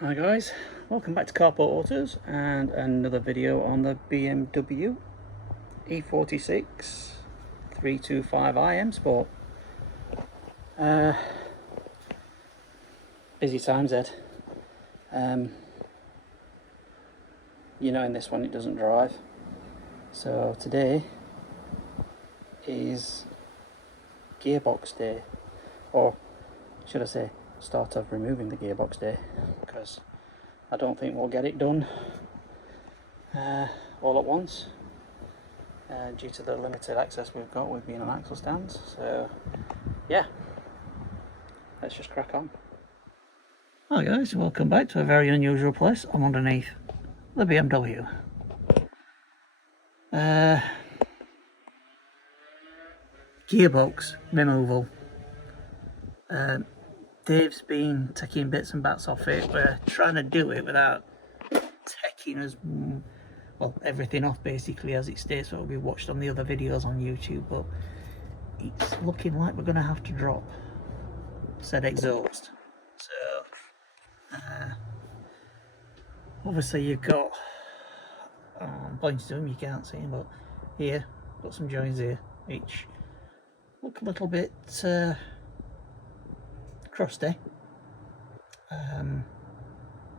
Hi guys, welcome back to Carport Autos and another video on the BMW E46 325i M Sport. Busy times, Ed. You know, in this one it doesn't drive, so today is Gearbox Day, or should I say start of removing the gearbox day, because I don't think we'll get it done all at once due to the limited access we've got with being on axle stands. So yeah, let's just crack on. Hi guys, welcome back to a very unusual place. I'm underneath the BMW. Gearbox removal. Dave's been taking bits and bats off it. We're trying to do it without taking everything off, basically, as it states what we watched on the other videos on YouTube, but it's looking like we're going to have to drop said exhaust. So obviously you've got points to them, you can't see them, but here got some joints here which look a little bit crusty.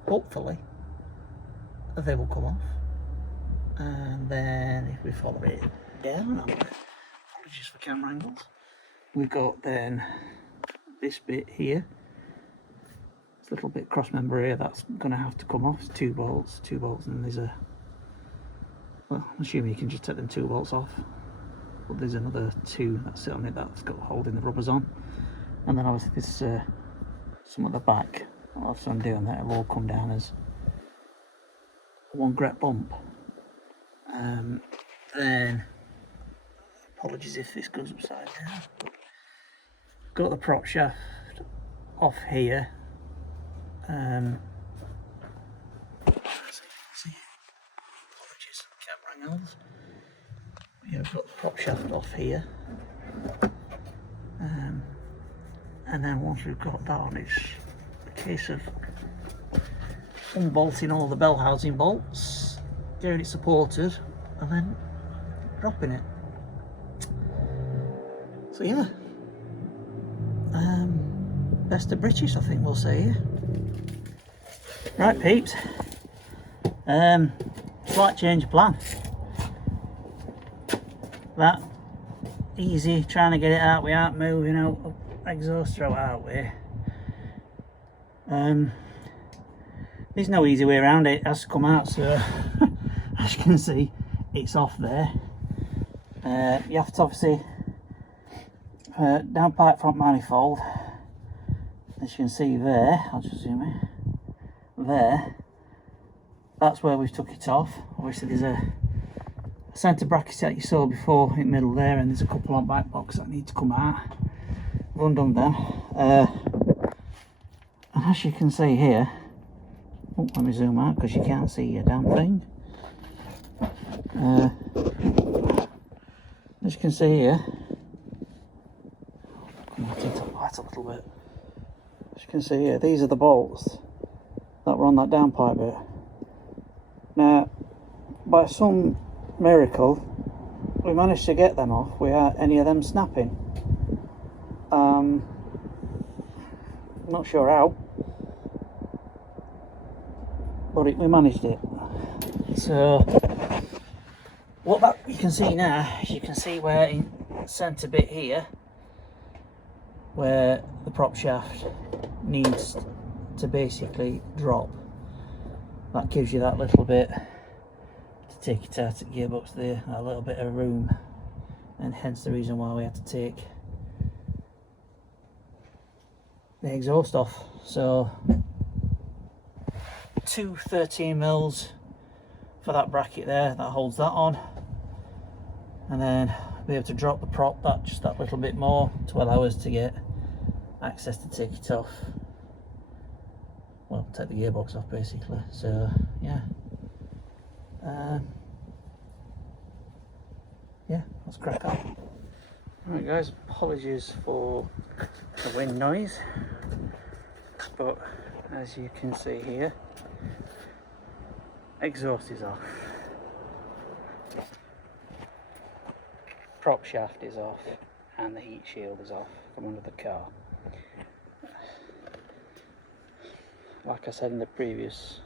Hopefully they will come off, and then if we follow it down, apologies for camera angles, we've got then this bit here, this little bit cross member here, that's going to have to come off. It's two bolts, and there's a, well, I'm assuming you can just take them 2 bolts off, but there's another 2 that sit on it that's got holding the rubbers on, and then obviously there's some at the back. After I'm doing that, it'll all come down as one great bump. Then apologies if this goes upside down, but got the prop shaft off here. Apologies, camera angles. Yeah, I've got the prop shaft off here, and then once we've got that on, it's a case of unbolting all the bell housing bolts, getting it supported, and then dropping it. So yeah, best of British, I think we'll say here. Right peeps, slight change of plan. That easy trying to get it out without moving out exhaust throw out way. There's no easy way around it. It has to come out, so as you can see, it's off there. You have to obviously downpipe front manifold, as you can see there. I'll just zoom in there. That's where we've took it off. Obviously there's a centre bracket that you saw before in the middle there, and there's a couple on back box that need to come out. I've undone them, and as you can see here, oh, let me zoom out because you can't see a damn thing. As you can see here, come out into the light a little bit. As you can see here, these are the bolts that were on that downpipe bit. Now, by some miracle, we managed to get them off without any of them snapping. Not sure how, but we managed it. So what that you can see now, you can see where in centre bit here, where the prop shaft needs to basically drop. That gives you that little bit to take it out at the gearbox there, a little bit of room, and hence the reason why we had to take the exhaust off. So 2 13mm for that bracket there that holds that on, and then be able to drop the prop just that little bit more to allow us to get access to take it off, well, take the gearbox off basically. So yeah, yeah, let's crack on. Alright guys, apologies for the wind noise, but as you can see here, exhaust is off, prop shaft is off, and the heat shield is off from under the car. Like I said in the previous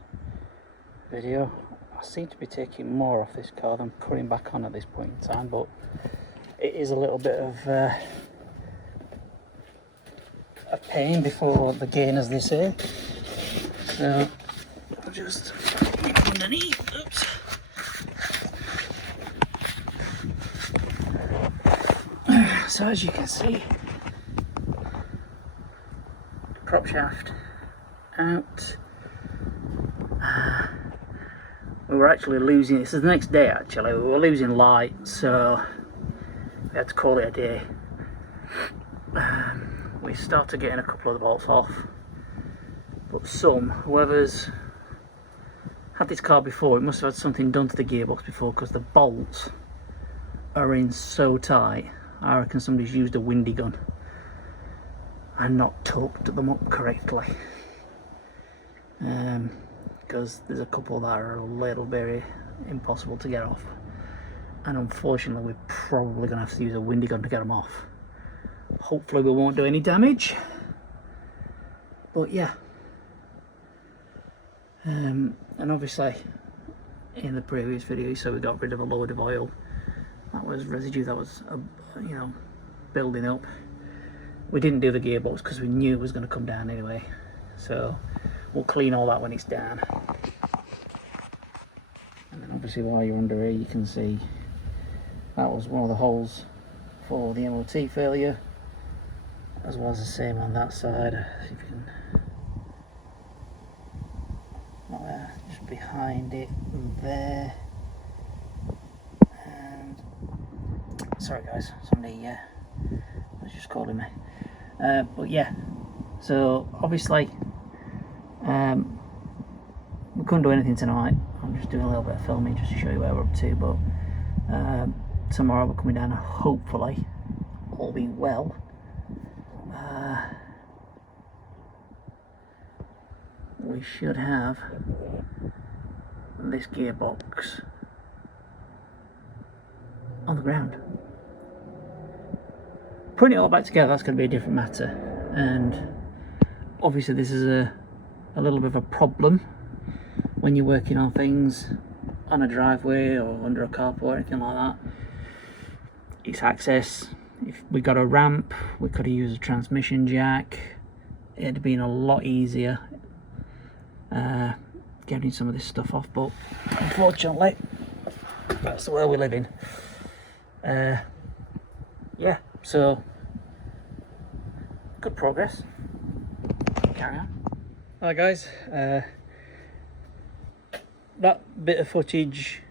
video, I seem to be taking more off this car than putting back on at this point in time, but it is a little bit of a pain before the gain, as they say. So I'll just get underneath. Oops. So as you can see, prop shaft out. We were actually losing, this is the next day actually, we were losing light, so we had to call it a day. We started getting a couple of the bolts off, but whoever's had this car before, it must have had something done to the gearbox before, because the bolts are in so tight. I reckon somebody's used a windy gun and not torqued them up correctly, because there's a couple that are a little very impossible to get off, and unfortunately we're probably going to have to use a windy gun to get them off. Hopefully we won't do any damage, but yeah. And obviously in the previous video, so we got rid of a load of oil. That was residue that was you know, building up. We didn't do the gearbox because we knew it was going to come down anyway, so we'll clean all that when it's down. And then obviously while you're under here, you can see that was one of the holes for the MOT failure, as well as the same on that side. See if you can, not there, just behind it there. And sorry guys, somebody was just calling me. But yeah, so obviously we couldn't do anything tonight. I'm just doing a little bit of filming just to show you where we're up to, but tomorrow we're coming down and hopefully, all being well, we should have this gearbox on the ground. Putting it all back together, that's going to be a different matter, and obviously this is a little bit of a problem when you're working on things on a driveway or under a carport or anything like that. It's access. If we got a ramp, we could have used a transmission jack. It'd have been a lot easier getting some of this stuff off, but unfortunately that's the way we live in. Yeah, so good progress. Carry on. Hi guys, that bit of footage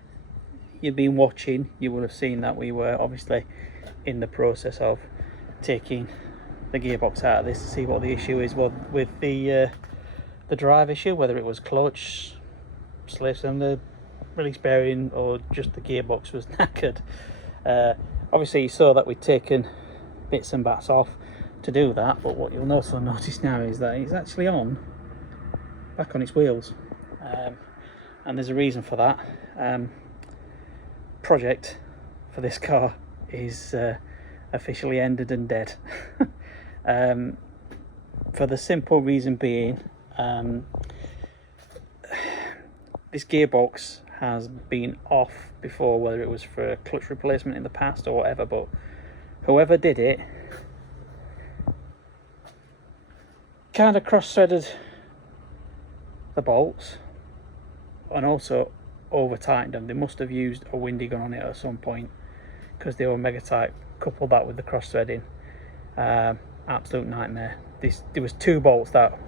you've been watching, you would have seen that we were obviously in the process of taking the gearbox out of this to see what the issue is with the drive issue, whether it was clutch, slave cylinder, release bearing, or just the gearbox was knackered. Obviously you saw that we'd taken bits and bats off to do that, but what you'll also notice now is that it's actually back on its wheels, and there's a reason for that. Project for this car is officially ended and dead. For the simple reason being, this gearbox has been off before, whether it was for a clutch replacement in the past or whatever, but whoever did it kind of cross-threaded the bolts and also over tightened them. They must have used a windy gun on it at some point because they were mega tight. Couple that with the cross-threading, absolute nightmare. There was two bolts that,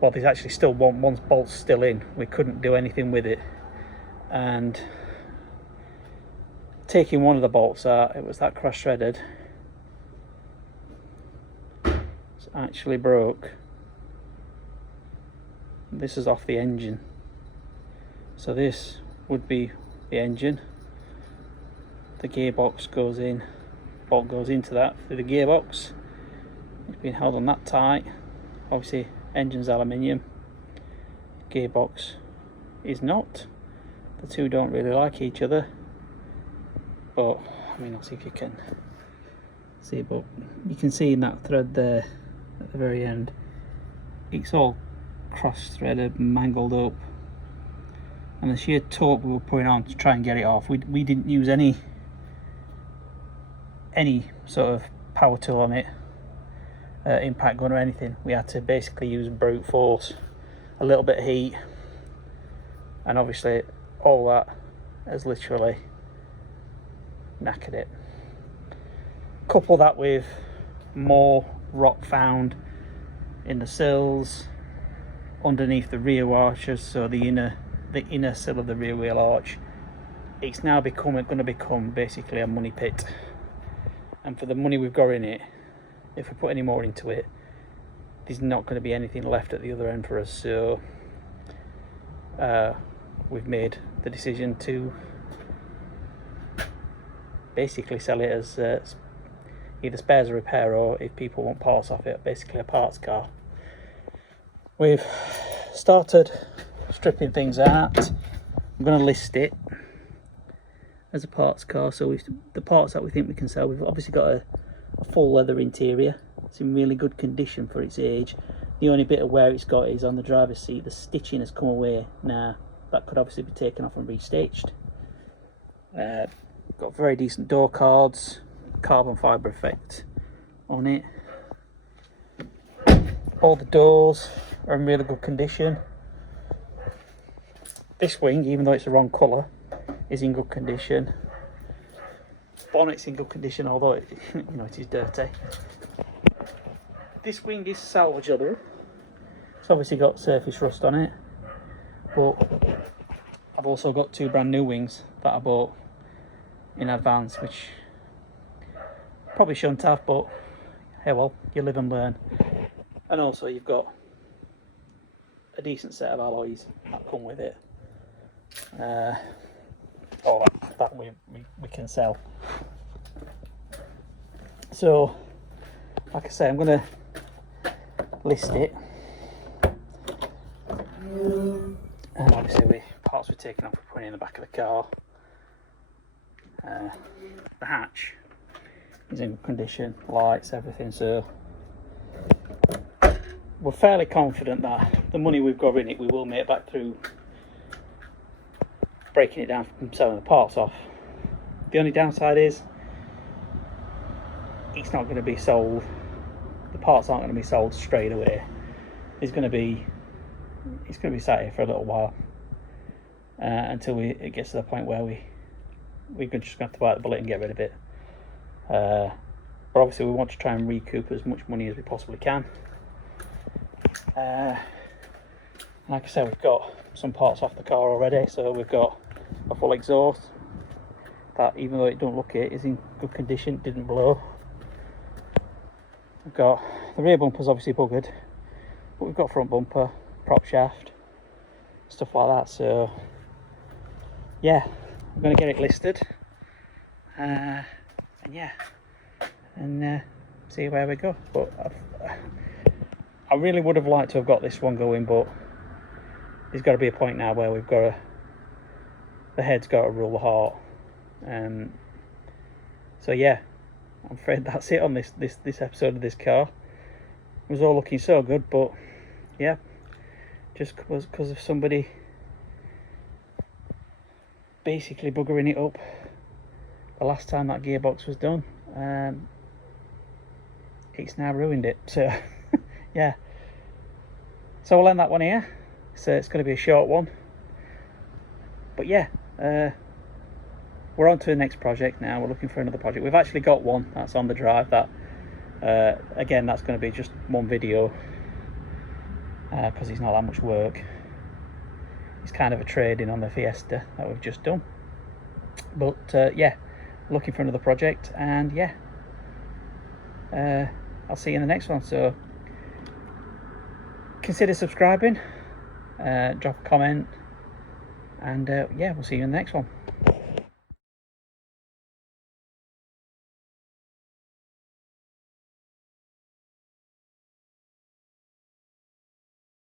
well, there's actually still one bolt's still in. We couldn't do anything with it, and taking one of the bolts out, it was that cross-threaded, it's actually broke. This is off the engine, so this would be the engine. The gearbox goes in, bolt goes into that through the gearbox. It's been held on that tight. Obviously Engine's aluminium, gearbox is not. The two don't really like each other, but I mean, I'll see if you can see, but you can see in that thread there at the very end, it's all cross-threaded, mangled up, and the sheer torque we were putting on to try and get it off, we didn't use any sort of power tool on it, impact gun or anything. We had to basically use brute force, a little bit of heat, and obviously all that has literally knackered it. Couple that with more rock found in the sills underneath the rear arches, so the inner sill of the rear wheel arch, it's now going to become basically a money pit. And for the money we've got in it, if we put any more into it, there's not going to be anything left at the other end for us. So we've made the decision to basically sell it as either spares or repair, or if people want parts off it, basically a parts car. We've started stripping things out. I'm going to list it as a parts car, so the parts that we think we can sell, we've obviously got a full leather interior. It's in really good condition for its age. The only bit of wear it's got is on the driver's seat. The stitching has come away now. That could obviously be taken off and restitched. Got very decent door cards, carbon fibre effect on it. All the doors are in really good condition. This wing, even though it's the wrong colour, is in good condition. Bonnet's in good condition, although it is dirty. This wing is salvageable. It's obviously got surface rust on it, but I've also got two brand new wings that I bought in advance, which probably shouldn't have, but hey, well, you live and learn. And also you've got a decent set of alloys that come with it. All that we can sell. So, like I say, I'm going to list it, and obviously parts we're taking off, we're putting in the back of the car. The hatch is in good condition, lights, everything, so we're fairly confident that the money we've got in it, we will make back through breaking it down from selling the parts off. The only downside is it's not going to be sold, the parts aren't going to be sold straight away. It's going to be sat here for a little while, until it gets to the point where we're just going to have to bite the bullet and get rid of it. But obviously we want to try and recoup as much money as we possibly can. Like I said, we've got some parts off the car already, so we've got a full exhaust that, even though it don't look it, is in good condition, didn't blow. We've got the rear bumper's obviously buggered, but we've got front bumper, prop shaft, stuff like that. So yeah, I'm going to get it listed, and see where we go. But I really would have liked to have got this one going, but there's got to be a point now where the head's got to rule the heart. So yeah, I'm afraid that's it on this episode of this car. It was all looking so good, but yeah, just because of somebody basically buggering it up the last time that gearbox was done, it's now ruined it. So yeah, so we'll end that one here. So it's going to be a short one, but yeah, we're on to the next project now. We're looking for another project. We've actually got one that's on the drive. That again, that's going to be just one video, because it's not that much work. It's kind of a trade-in on the Fiesta that we've just done. But yeah, looking for another project, and yeah, I'll see you in the next one. So consider subscribing, drop a comment, and yeah, we'll see you in the next one.